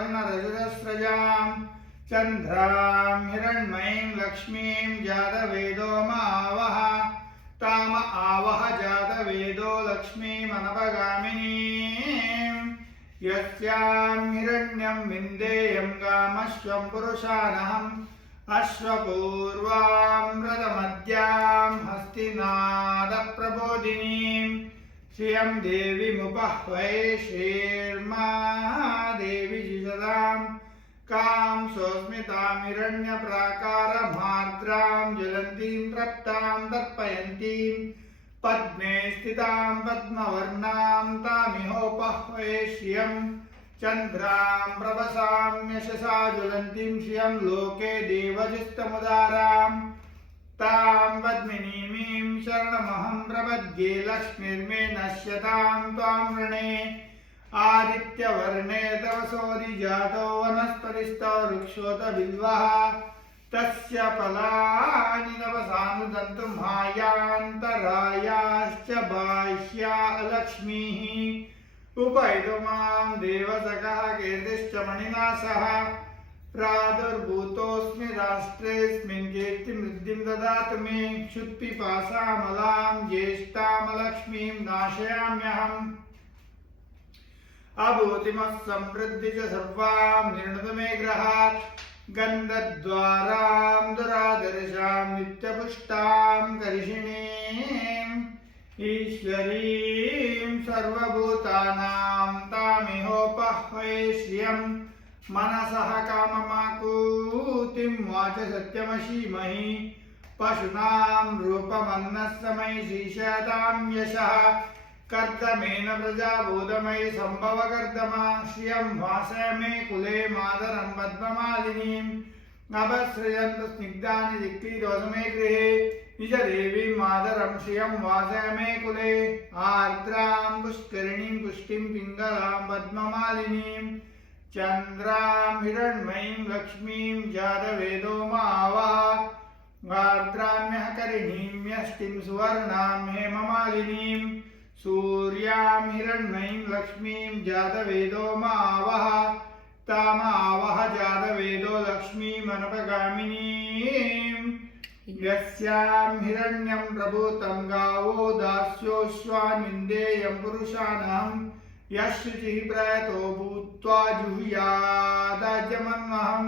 सुवर्णरजतस्रजां चन्द्रां हिरण्मयीं लक्ष्मीं जातवेदो मावह ताम आवह जातवेदो लक्ष्मीमनपगामिनीं यस्यां हिरण्यं विन्देयं गामश्वं पुरुषानहम् अश्वपूर्वां रथमद्यां हस्तिनादप्रबोधिनीं श्रियं देवीमुपह्वये श्रीर्मा देवी जिषदां कां सोऽस्मितां हिरण्यप्राकारमार्द्रां ज्वलन्तीं तप्तां तर्पयन्तीं पद्मे स्थितां पद्मवर्णां तामिहोपह्वये श्रियं चन्द्रां प्रभसां यशसा ज्वलन्तीं श्रियं लोके देवजिस्तमुदारां तां पद्मिनीमीं शरणमहं प्रपद्ये लक्ष्मीर्मे नश्यतां त्वां वृणे आदित्यवर्णे तव सोऽधिजातो वनस्पतिस्थो वृक्षोत बिल्वः तस्य फलानि तव सानुदन्तुं मायान्तरायाश्च बाह्या अलक्ष्मीः उपैतु मां देवसखः कीर्तिश्च मणिना सह प्रादुर्भूतोऽस्मि राष्ट्रेऽस्मिन् कीर्तिमृद्धिं ददातु मे क्षुत्पिपासामलां ज्येष्ठामलक्ष्मीं नाशयाम्यहम् अभूतिमः समृद्धि च सर्वां निर्णुतु मे गृहात् गन्धद्वारां दुरादर्शां नित्यपुष्टां करिषिणीम् ईश्वरीं सर्वभूतानां तामिहोपह्वये श्रियं मनसः काममाकूतिं वाच सत्यमशीमहि पशूनां रूपमन्नस्समयि शीशतां यशः कर्दमेन प्रजा बोधमयि सम्भवकर्दमा श्रियं वासय मे कुले मातरं पद्ममालिनीम् अभस्रयन्तु स्निग्धानि दिक्लीदोषमे गृहे निजदेवीं मातरं श्रियं वासय मे कुले आर्द्रां पुष्करिणीं पुष्टिं पिङ्गलां पद्ममालिनीं चन्द्रां हिरण्मयीं लक्ष्मीं जातवेदो मावह आर्द्राम्यः करिणीं यष्टिं सुवर्णां हेममालिनीं सूर्यां हिरण्मयीं लक्ष्मीं जातवेदो मावह तामावह जातवेदो लक्ष्मीमनपगामिनीं यस्यां हिरण्यं प्रभूतं गावो दास्योऽश्वान्विन्देयं पुरुषाणां यशुचिः प्रयतो भूत्वा जुहुयादाज्यमन्वहं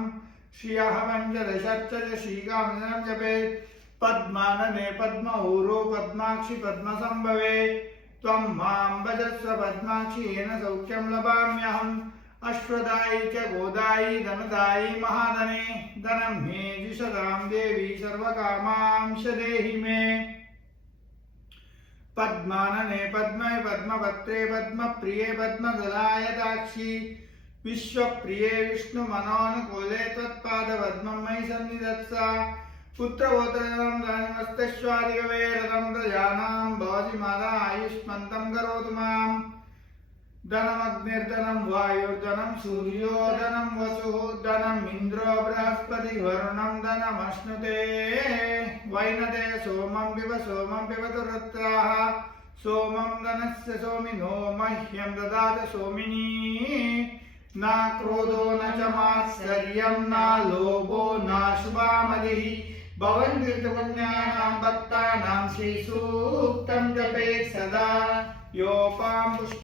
श्रियः पञ्चदशश्चशीकामिनं जपेत् पद्मानने पद्मऊरो पद्माक्षि पद्मसम्भवे त्वं मां भजस्व पद्माक्षि येन सौख्यं लभाम्यहम् अश्वदायी च गोदायी धनदायी महाधने धनं मे जुषतां देवी सर्वकामांश देहि मे पद्मानने पद्मे पद्मपत्रे पद्मप्रिये पद्मदलायताक्षि विश्वप्रिये विष्णुमनोनुकूले त्वत्पादपद्मं मयि सन्निधत्स पुत्रवोत्रधनं धनमस्तश्वादिकवे रथं प्रजानां भवति माता आयुष्मन्तं करोतु माम् धनमग्निर्धनं वायुर्धनं सूर्योधनं वसुः धनम् इन्द्रो बृहस्पति वरुणं धनमश्नुते वैनते सोमं पिबतु रुद्राः सोमं धनस्य सोमिनो मह्यं ददातु सोमिनी न क्रोधो न च मात्सर्यं न लोभो न शुभामतिः भवन्ति पुण्यानां भक्तानां श्रीसूक्तं जपेत् सदा योपां